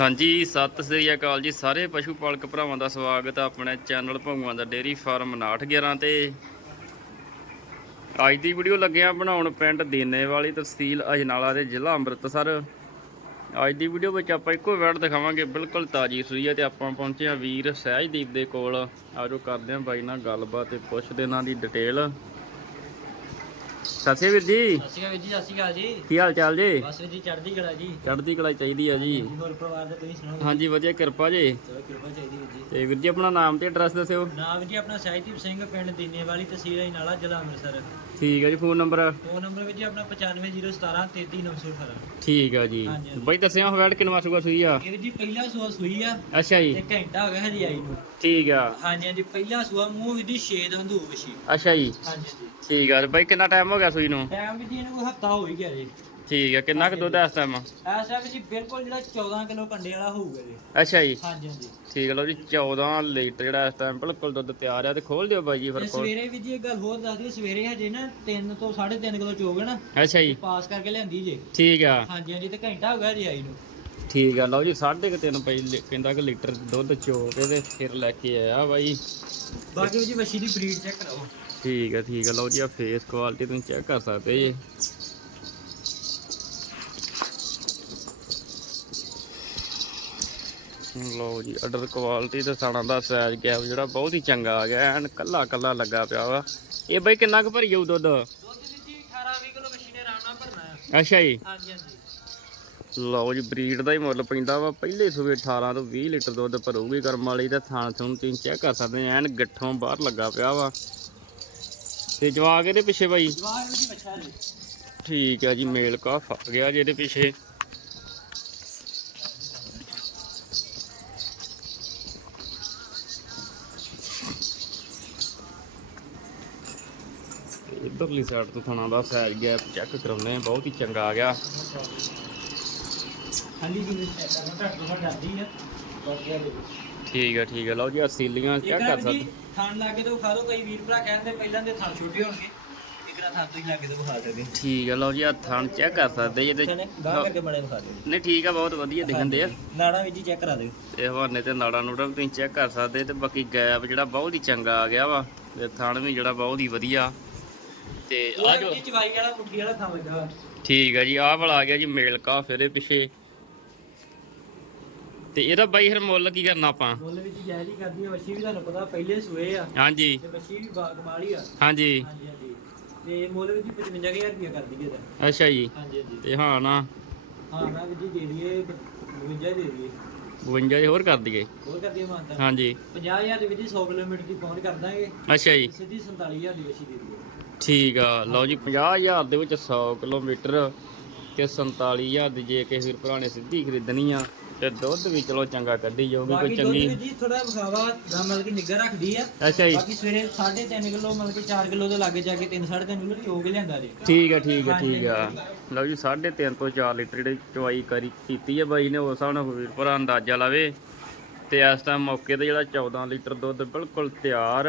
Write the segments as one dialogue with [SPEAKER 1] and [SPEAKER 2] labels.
[SPEAKER 1] ਹਾਂਜੀ, ਸਤਿ ਸ੍ਰੀ ਅਕਾਲ ਜੀ ਸਾਰੇ ਪਸ਼ੂ ਪਾਲਕ ਭਰਾਵਾਂ ਦਾ ਸਵਾਗਤ ਹੈ ਆਪਣੇ ਚੈਨਲ ਭੰਗੂਆਂ ਦਾ ਡੇਰੀ ਫਾਰਮ 911 ਤੇ। ਅੱਜ ਦੀ ਵੀਡੀਓ ਲੱਗਿਆ ਬਣਾਉਣ ਪਿੰਡ ਦੀਨੇਵਾਲੀ ਤਹਿਸੀਲ ਅਜਨਾਲਾ ਦੇ ਜ਼ਿਲ੍ਹਾ ਅੰਮ੍ਰਿਤਸਰ। ਅੱਜ ਦੀ ਵੀਡੀਓ ਵਿੱਚ ਆਪਾਂ ਇੱਕੋ ਵੈੜ ਦਿਖਾਵਾਂਗੇ, ਬਿਲਕੁਲ ਤਾਜੀ ਸੂਈ ਹੈ ਤੇ ਆਪਾਂ ਪਹੁੰਚੇ ਹਾਂ ਵੀਰ ਸਹਿਜਦੀਪ ਦੇ ਕੋਲ। ਆਜੋ ਕਰਦੇ ਹਾਂ ਬਾਈ ਨਾਲ ਗੱਲਬਾਤ ਤੇ ਪੁੱਛਦੇ ਇਹਨਾਂ ਦੀ ਡਿਟੇਲ ਸਤਿ ਸ਼੍ਰੀ ਵੀਰ ਜੀ।
[SPEAKER 2] ਸਤਿ ਸ਼੍ਰੀ ਅਕਾਲ ਵੀਰ ਜੀ ਸਤਿ ਸ਼੍ਰੀ ਅਕਾਲ ਜੀ।
[SPEAKER 1] ਕੀ ਹਾਲ ਚਾਲ ਜੀ?
[SPEAKER 2] ਬਸ ਵੀਰ ਜੀ ਚੜ੍ਹਦੀ ਕਲਾ ਜੀ।
[SPEAKER 1] ਚੜ੍ਹਦੀ ਕਲਾ ਚਾਹੀਦੀ ਆ ਜੀ।
[SPEAKER 2] ਹੋਰ ਪਰਿਵਾਰ ਦਾ ਤੁਸੀਂ ਸੁਣਾਓ
[SPEAKER 1] ਹਾਂਜੀ ਵਧੀਆ ਕਿਰਪਾ ਜੀ।
[SPEAKER 2] ਚਲੋ ਕਿਰਪਾ ਚਾਹੀਦੀ ਵੀਰ ਜੀ।
[SPEAKER 1] ਤੇ ਵੀਰ ਜੀ ਆਪਣਾ ਨਾਮ ਤੇ ਐਡਰੈਸ ਦੱਸਿਓ।
[SPEAKER 2] ਨਾਮ ਜੀ ਆਪਣਾ ਸਹਿਜਦੀਪ ਸਿੰਘ ਪਿੰਡ ਦੀਨੇਵਾਲੀ ਤਹਿਸੀਲ ਅਜਨਾਲਾ ਜ਼ਿਲ੍ਹਾ ਅੰਮ੍ਰਿਤਸਰ।
[SPEAKER 1] ਠੀਕ ਹੈ ਜੀ ਫੋਨ ਨੰਬਰ?
[SPEAKER 2] ਫੋਨ ਨੰਬਰ ਵੀਰ ਜੀ ਆਪਣਾ 9501 33918
[SPEAKER 1] ਠੀਕ ਆ ਜੀ। ਬਾਈ ਦੱਸਿਆ ਹੋਇਆ ਕਿੰਨਵਾ ਸੂਆ ਸੂਈ ਆ?
[SPEAKER 2] ਇਹ ਵੀਰ ਜੀ ਪਹਿਲਾ ਸੂਆ ਸੂਈ ਆ।
[SPEAKER 1] ਅੱਛਾ ਜੀ।
[SPEAKER 2] ਤੇ ਘੰਟਾ ਹੋ ਗਿਆ ਹਜੇ ਆਈ ਨੂੰ।
[SPEAKER 1] ਠੀਕ ਆ।
[SPEAKER 2] ਹਾਂਜੀ ਹਾਂਜੀ ਪਹਿਲਾ ਸੂਆ ਮੂੰਹ ਵੀਰ ਜੀ ਛੇਦ ਹੰਦੂ ਵਸ਼ੀ
[SPEAKER 1] ਅੱਛਾ ਜੀ।
[SPEAKER 2] ਹਾਂਜੀ ਜੀ
[SPEAKER 1] ਠੀਕ ਆ ਬਾਈ ਕਿੰਨਾ ਟਾਈਮ ਹੋ ਗਿਆ ਸੂਈ ਨੂੰ?
[SPEAKER 2] ਟਾਈਮ ਵੀਰ ਜੀ ਇਹਨੂੰ ਕੋਈ ਹਫਤਾ ਹੋ ਹੀ ਗਿਆ ਜੀ।
[SPEAKER 1] ਠੀਕ ਆ ਕਿੰਨਾ ਕੁ ਦੁੱਧ ਹੈ ਇਸ ਟਾਈਮ
[SPEAKER 2] ਐਸਾ ਵੀਰ ਜੀ ਬਿਲਕੁਲ ਜਿਹੜਾ 14 ਕਿਲੋ ਕੰਡੇ ਵਾਲਾ ਹੋਊਗਾ ਜੀ।
[SPEAKER 1] ਅੱਛਾ ਜੀ।
[SPEAKER 2] ਹਾਂਜੀ ਹਾਂਜੀ।
[SPEAKER 1] ਠੀਕ ਲਓ ਜੀ 14 ਲੀਟਰ ਜਿਹੜਾ ਇਸ ਟਾਈਮ ਬਿਲਕੁਲ ਦੁੱਧ ਤਿਆਰ ਆ ਤੇ ਖੋਲ ਦਿਓ ਬਾਈ ਜੀ ਫਿਰ ਕੋਲ
[SPEAKER 2] ਸਵੇਰੇ ਵੀ ਜੀ ਇੱਕ ਗੱਲ ਹੋਰ ਦੱਸ ਦਈਏ ਸਵੇਰੇ ਹਜੇ ਨਾ 3 ਤੋਂ 3.5 ਕਿਲੋ ਚੋਗ ਨਾ
[SPEAKER 1] ਅੱਛਾ ਜੀ।
[SPEAKER 2] ਪਾਸ ਕਰਕੇ ਲਿਆਂਦੀ ਜੇ।
[SPEAKER 1] ਠੀਕ ਆ।
[SPEAKER 2] ਹਾਂਜੀ ਹਾਂਜੀ ਤੇ ਘੰਟਾ ਹੋ ਗਿਆ ਜੀ ਆਈ ਨੂੰ।
[SPEAKER 1] ਠੀਕ ਆ ਲਓ ਜੀ 3.5 ਪਹਿਲੇ ਕਹਿੰਦਾ ਕਿ ਲੀਟਰ ਦੁੱਧ ਚੋ ਕੇ ਤੇ ਫਿਰ ਲੈ ਕੇ ਆਇਆ ਬਾਈ।
[SPEAKER 2] ਬਾਕੀ ਜੀ ਵੱਛੀ ਦੀ ਬਰੀਡ ਚੈੱਕ ਕਰਾਓ।
[SPEAKER 1] ਠੀਕ ਆ ਠੀਕ ਆ। ਲਓ ਜੀ ਆ ਫੇਸ ਕੁਆਲਿਟੀ ਤੁਸੀਂ ਚੈੱਕ ਕਰ ਸਕਦੇ ਜੀ। ਲਓ ਜੀ ਆਰਡਰ ਕੁਆਲਿਟੀ ਤੇ ਸਾਣਾ ਦਾ ਸਾਈਜ਼ ਗੈਪ ਜਿਹੜਾ ਬਹੁਤ ਹੀ ਚੰਗਾ ਆ ਗਿਆ ਐਨ ਕੱਲਾ ਕੱਲਾ ਲੱਗਾ ਪਿਆ ਵਾ। ਇਹ ਬਈ ਕਿੰਨਾ ਕੁ ਭਰੀ ਜਾਊ ਦੁੱਧ?
[SPEAKER 2] ਦੁੱਧ ਵੀ ਜੀ 18 20 ਕਿਲੋ ਵੱਛੀ ਨੇ ਆਰਾਮ ਨਾਲ ਭਰਨਾ ਹੈ
[SPEAKER 1] ਅੱਛਾ ਜੀ। ਲਓ ਜੀ ਬਰੀਡ ਦਾ ਹੀ ਮੁੱਲ ਪੈਂਦਾ ਵਾ। ਪਹਿਲੇ ਸੂਬੇ 18 ਤੋਂ 20 ਲੀਟਰ ਦੁੱਧ ਭਰੂਗੀ ਕਰਮ ਵਾਲੀ ਤੇ ਥਾਣ ਥੂਣ ਤੁਸੀਂ ਚੈੱਕ ਕਰ ਸਕਦੇ ਐਨ ਗੱਠੋਂ ਬਾਹਰ ਲੱਗਾ ਪਿਆ ਵਾ। ਤੇ ਜਵਾਕ ਇਹਦੇ ਪਿੱਛੇ ਬਾਈ?
[SPEAKER 2] ਵੀ ਜੀ ਜੀ।
[SPEAKER 1] ਠੀਕ ਹੈ ਜੀ ਮੇਲ ਕਾਫ ਆ ਗਿਆ ਜਿਹਦੇ ਪਿੱਛੇ। ਇਧਰਲੀ ਸਾਈਡ ਤੋਂ ਥਣਾ ਦਾ ਸਾਈਜ਼ ਗੈਪ ਚੈੱਕ ਕਰਾਉਂਦੇ ਆ ਬਹੁਤ ਹੀ ਚੰਗਾ ਆ ਗਿਆ।
[SPEAKER 2] ਜੀ ਚੈੱਕ ਕਰਨਾ ਘੱਟ ਤੋਂ ਜਾਂਦੀ ਹੈ ਬਾਕੀ ਆ ਦੇਖੋ।
[SPEAKER 1] ਠੀਕ ਹੈ ਠੀਕ ਹੈ ਲਓ ਜੀ ਆ ਸੀਲੀਆਂ
[SPEAKER 2] ਇੱਕ
[SPEAKER 1] ਚੈੱਕ
[SPEAKER 2] ਨਾ
[SPEAKER 1] ਕਰ ਸਕਦੇ?
[SPEAKER 2] ਜੀ ਥਣ ਲਾ ਕੇ ਤਾਂ ਖਾ ਲਓ ਕਈ ਵੀਰ ਭਰਾ ਕਹਿੰਦੇ ਪਹਿਲਾਂ ਦੇ ਥਣ ਛੋਟੇ ਹੋਣਗੇ। ਇੱਕ ਨਾ ਥਣ ਤੋਂ ਹੀ ਲਾ ਕੇ ਤਾਂ ਖਾ ਸਕਦੇ
[SPEAKER 1] ਠੀਕ ਹੈ ਲਓ ਜੀ ਆ ਥਣ ਚੈੱਕ ਕਰ ਸਕਦੇ ਜਿਹਦੇ
[SPEAKER 2] ਚਲੇ ਗਾਹ ਕਰਕੇ ਬੜੇ ਵਿਖਾ ਦਿਓ।
[SPEAKER 1] ਨਹੀਂ ਠੀਕ ਆ ਬਹੁਤ ਵਧੀਆ ਦਿਖਣਦੇ ਆ।
[SPEAKER 2] ਨਾੜਾ ਵੀ ਜੀ ਚੈੱਕ ਕਰਾ ਦਿਓ।
[SPEAKER 1] ਤੇ ਹਵਾਨੇ ਤੇ ਨਾੜਾ ਨੂੜਾ ਵੀ ਤੁਸੀਂ ਚੈੱਕ ਕਰ ਸਕਦੇ ਤੇ ਬਾਕੀ ਗੈਪ ਜਿਹੜਾ ਬਹੁਤ ਹੀ ਚੰਗਾ ਆ ਗਿਆ ਵਾ ਤੇ ਥਣ ਵੀ ਜਿਹੜਾ ਬਹੁਤ ਹੀ ਵਧੀਆ। ਤੇ ਆ ਜੋ
[SPEAKER 2] ਜੀ ਚਵਾਈ ਵਾਲਾ ਮੁੱਠੀ ਵਾਲਾ ਥਣ ਲੱਗਾ ਵਾ।
[SPEAKER 1] ਠੀਕ ਹੈ ਜੀ ਆਹ ਵਾਲਾ ਆ ਗਿਆ ਜੀ ਮੇਲ ਕਾਫ ਇਹਦੇ ਪਿੱਛੇ। ਤੇ ਇਹਦਾ ਬਾਈ ਫਿਰ ਮੁੱਲ ਕੀ ਕਰਨਾ ਆਪਾਂ?
[SPEAKER 2] ਮੁੱਲ ਵਿੱਚ ਜਾਇਜ਼ ਹੀ ਕਰਦੀ ਹੈ ਵੱਛੀ ਵੀ ਤੁਹਾਨੂੰ ਪਤਾ ਪਹਿਲੇ ਸੂਏ ਆ।
[SPEAKER 1] ਹਾਂਜੀ।
[SPEAKER 2] ਤੇ ਵੱਛੀ ਵੀ ਬਾ- ਕਮਾਲ ਹੀ ਆ।
[SPEAKER 1] ਹਾਂਜੀ।
[SPEAKER 2] ਹਾਂਜੀ ਹਾਂਜੀ। ਤੇ ਮੁੱਲ ਵਿੱਚ 55000 ਰੁਪਇਆ ਕਰ ਦਈਏ ਤਾਂ
[SPEAKER 1] ਅੱਛਾ ਜੀ।
[SPEAKER 2] ਹਾਂਜੀ ਹਾਂਜੀ।
[SPEAKER 1] ਤੇ ਹਾਂ ਨਾ।
[SPEAKER 2] ਹਾਂ ਨਾ ਵੀ ਜੀ ਦੇ ਦਈਏ 52 ਦੇ ਦਈਏ।
[SPEAKER 1] 52 ਹੋਰ ਕਰ ਦਈਏ।
[SPEAKER 2] ਹੋਰ ਕਰ ਦਈਏ ਮਾਨਤਾ।
[SPEAKER 1] ਹਾਂਜੀ।
[SPEAKER 2] 50000 ਦੇ ਵਿੱਚ ਹੀ 100 ਕਿਲੋਮੀਟਰ ਦੀ ਪਹੁੰਚ ਕਰ ਦਾਂਗੇ।
[SPEAKER 1] ਅੱਛਾ ਜੀ।
[SPEAKER 2] ਸਿੱਧੀ 47000 ਦੀ ਵੱਛੀ ਦੇ ਦਈਏ।
[SPEAKER 1] ਠੀਕ ਆ। ਲਓ ਜੀ 50000 ਦੇ ਵਿੱਚ 100 ਕਿਲੋਮੀਟਰ ਤੇ 47000 ਦੀ ਜੇ ਕਿਸੇ ਵੀਰ ਭਰਾ ਨੇ ਸਿੱਧੀ ਖਰੀਦਣੀ ਆ ਤੇ ਦੁੱਧ ਵੀ ਚਲੋ ਚੰਗਾ ਕੱਢੀ ਜਾਊਗੀ ਕੋਈ
[SPEAKER 2] ਬਾਕੀ ਦੁੱਧ
[SPEAKER 1] ਚੰਗੀ
[SPEAKER 2] ਵਿੱਚ ਜੀ ਥੋੜਾ ਵਿਖਾਵਾ ਦਾ ਮਤਲਬ ਕਿ ਨਿੱਘਾ ਰੱਖਦੀ ਆ।
[SPEAKER 1] ਅੱਛਾ ਜੀ।
[SPEAKER 2] ਬਾਕੀ ਸਵੇਰੇ 3.5 ਕਿਲੋ ਮਤਲਬ ਕਿ 4 ਕਿਲੋ ਦੇ ਲਾਗੇ ਜਾ ਕੇ 3 3.5 ਕਿਲੋ ਲਿਆਂਦਾ ਜੀ।
[SPEAKER 1] ਠੀਕ ਆ ਠੀਕ ਆ ਠੀਕ ਆ। ਲਓ ਜੀ 3.5 ਤੋਂ 4 ਲੀਟਰ ਜਿਹੜੀ ਚਵਾਈ ਕਰੀ ਕੀਤੀ ਹੈ ਬਾਈ ਨੇ ਉਸ ਹਿਸਾਬ ਨਾਲ ਵੀਰ ਭਰਾ ਅੰਦਾਜ਼ਾ ਲਾਵੇ। ਤੇ ਇਸ ਟਾਈਮ ਮੌਕੇ ਤੇ ਜਿਹੜਾ 14 ਲੀਟਰ ਦੁੱਧ ਬਿਲਕੁਲ ਤਿਆਰ।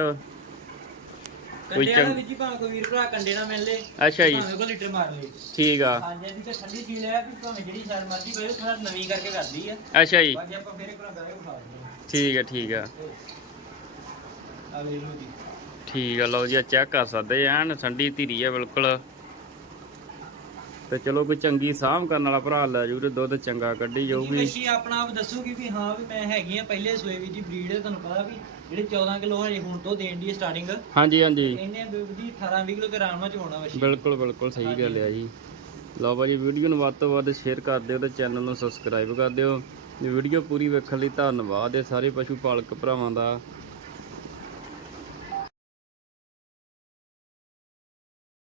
[SPEAKER 1] ਕੋਈ ਚੰਗ-
[SPEAKER 2] ਵਿੱਚ ਭਾਵੇਂ ਕੋਈ ਵੀਰ ਭਰਾ ਕੰਡੇ ਨਾਲ ਮਿਲ ਲੇ
[SPEAKER 1] ਅੱਛਾ ਜੀ।
[SPEAKER 2] ਭਾਵੇਂ ਕੋ ਲੀਟਰ ਮਾਰ ਲੇ।
[SPEAKER 1] ਠੀਕ ਆ।
[SPEAKER 2] ਹਾਂਜੀ ਹਾਂਜੀ ਤੇ ਠੰਡੀ ਚੀਜ਼ ਹੈ ਵੀ ਭਾਵੇਂ ਜਿਹੜੀ ਸਾਰ ਮਰਜ਼ੀ ਪਵੇ ਥੋੜਾ ਨਵੀਂ ਕਰਕੇ ਕਰਦੀ ਆ।
[SPEAKER 1] ਅੱਛਾ ਜੀ।
[SPEAKER 2] ਬਾਕੀ ਆਪਾਂ ਫੇਰ ਵਾਰ ਕਰਾਂਗੇ ਦਿੰਦੇ
[SPEAKER 1] ਠੀਕ ਆ ਠੀਕ ਆ।
[SPEAKER 2] ਆ ਆ ਵੇਖ ਲਓ ਜੀ।
[SPEAKER 1] ਠੀਕ ਆ ਲਓ ਜੀ ਚੈੱਕ ਕਰ ਸਕਦੇ ਐਨ ਠੰਡੀ ਧੀਰੀ ਆ ਬਿਲਕੁਲ। ਤੇ ਚਲੋ ਕੋਈ ਚੰਗੀ ਸਾਂਭ ਕਰਨ ਵਾਲਾ ਭਰਾ ਲੈ ਜੂ ਤੇ ਦੁੱਧ ਚੰਗਾ ਕੱਢੀ ਜਾਊਗੀ।
[SPEAKER 2] ਵਸ਼ੀ ਆਪਣਾ ਆਪ ਦੱਸੂਗੀ ਵੀ ਹਾਂ ਵੀ ਮੈਂ ਹੈਗੀ ਆ ਪਹਿਲੇ ਸੋਏ ਵੀ ਜੀ ਬਰੀਡ ਤੁਹਾਨੂੰ ਪਤਾ ਵੀ ਜਿਹੜੀ 14 ਕਿਲੋ ਹਜੇ ਹੁਣ ਤੋਂ ਦੇਣ ਦੀ ਸਟਾਰਟਿੰਗ
[SPEAKER 1] ਹਾਂਜੀ ਹਾਂਜੀ।
[SPEAKER 2] ਇਹਨੇ ਵੀ 18 20 ਕਿਲੋ ਤੇ ਆਰਾਮ ਨਾਲ ਚੋਣਾ ਵਸ਼ੀ।
[SPEAKER 1] ਬਿਲਕੁਲ ਬਿਲਕੁਲ ਸਹੀ ਗੱਲ ਆ ਜੀ। ਲਓ ਭਾਜੀ ਵੀਡੀਓ ਨੂੰ ਵੱਧ ਤੋਂ ਵੱਧ ਸ਼ੇਅਰ ਕਰ ਦਿਓ ਤੇ ਚੈਨਲ ਨੂੰ ਸਬਸਕ੍ਰਾਈਬ ਕਰ ਦਿਓ। ਵੀਡੀਓ ਪੂਰੀ ਵੇਖਣ ਲਈ ਧੰਨਵਾਦ ਹੈ ਸਾਰੇ ਪਸ਼ੂ ਪਾਲਕ ਭਰਾਵਾਂ ਦਾ।